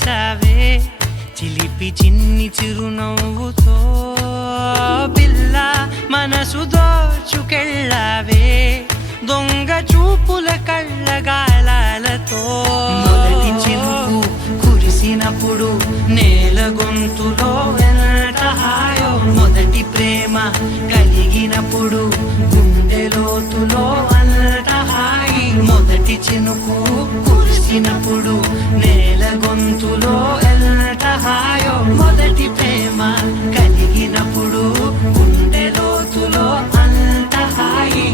చేసావే చిలిపి చిన్ని చిరునవ్వుతో పిల్ల మనసు దోచుకెళ్ళావే దొంగ చూపుల కళ్ళగాలాలతో మొదటి చినుకు కురిసినప్పుడు నేల గొంతులో ఎంత హాయో మొదటి ప్రేమ కలిగినప్పుడు గుండె లోతులో అంత హాయి మొదటి చినుకు కురిసినప్పుడు నేల గొంతులో ఎంత హాయో మొదటి ప్రేమ కలిగినప్పుడు గుండె లోతులో అంత హాయి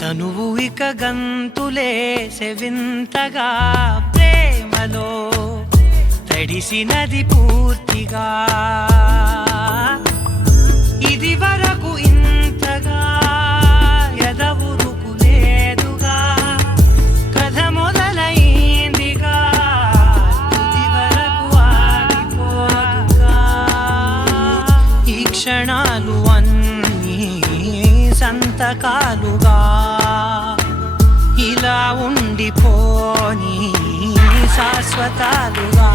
తనువు ఇక గంతులేసే వింతగా ప్రేమలో తడిసినది పూర్తిగా ఇది వరకు ఇంతగా ఎదవురుకు లేదుగా కథ మొదలైందిగా ఇది వరకు ఆగిపోదుగా ఈ క్షణాలు అన్నీ సంతకాలుగా ఇలా ఉండిపోని శాశ్వతాలుగా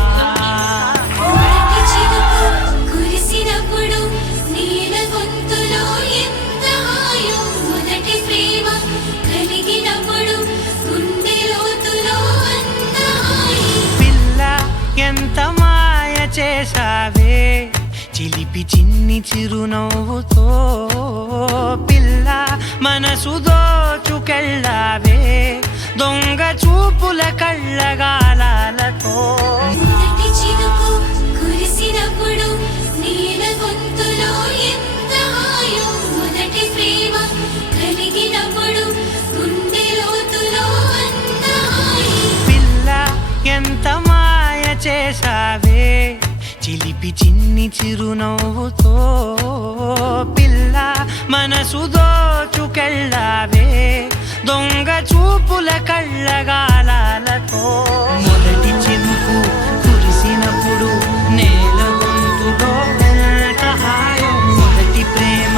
కురిసినప్పుడు నీల గొంతులో ఎంత హాయో మొదటి ప్రేమ కలిగినప్పుడు గుండె లోతులో అంత హాయి పిల్ల ఎంత మాయ చేసావే చిలిపి చిన్ని చిరునవ్వుతో పిల్ల మనసు దోచుకెళ్ళావే దొంగ చూపుల కళ్ళగాలాలతో మొదటి చినుకు కురిసినప్పుడు నీల గొంతులో ఎంత హాయో మొదటి ప్రేమ కలిగినప్పుడు గుండె లోతులో అంత హాయి పిల్ల ఎంత మాయ చేసావే చిలిపి చిన్ని చిరునవ్వుతో పిల్ల మనసు దోచుకెళ్ళావే దొంగ చూపుల కళ్ళగాలాలతో మొదటి చినుకు కురిసినప్పుడు నేల గొంతులో ఎంత హాయో మొదటి ప్రేమ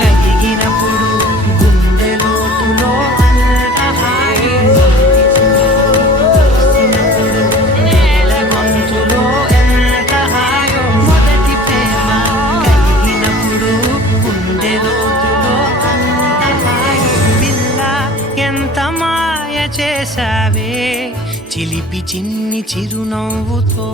కలిగినప్పుడు గుండె లోతులో అంత హాయి నేల గొంతులో ఎంత హాయో మొదటి ప్రేమ కలిగినప్పుడు గుండె లోతులో అంత హాయి పిల్ల ఎంత మాయ చేసావే చిలిపి చిన్ని చిరునవ్వుతో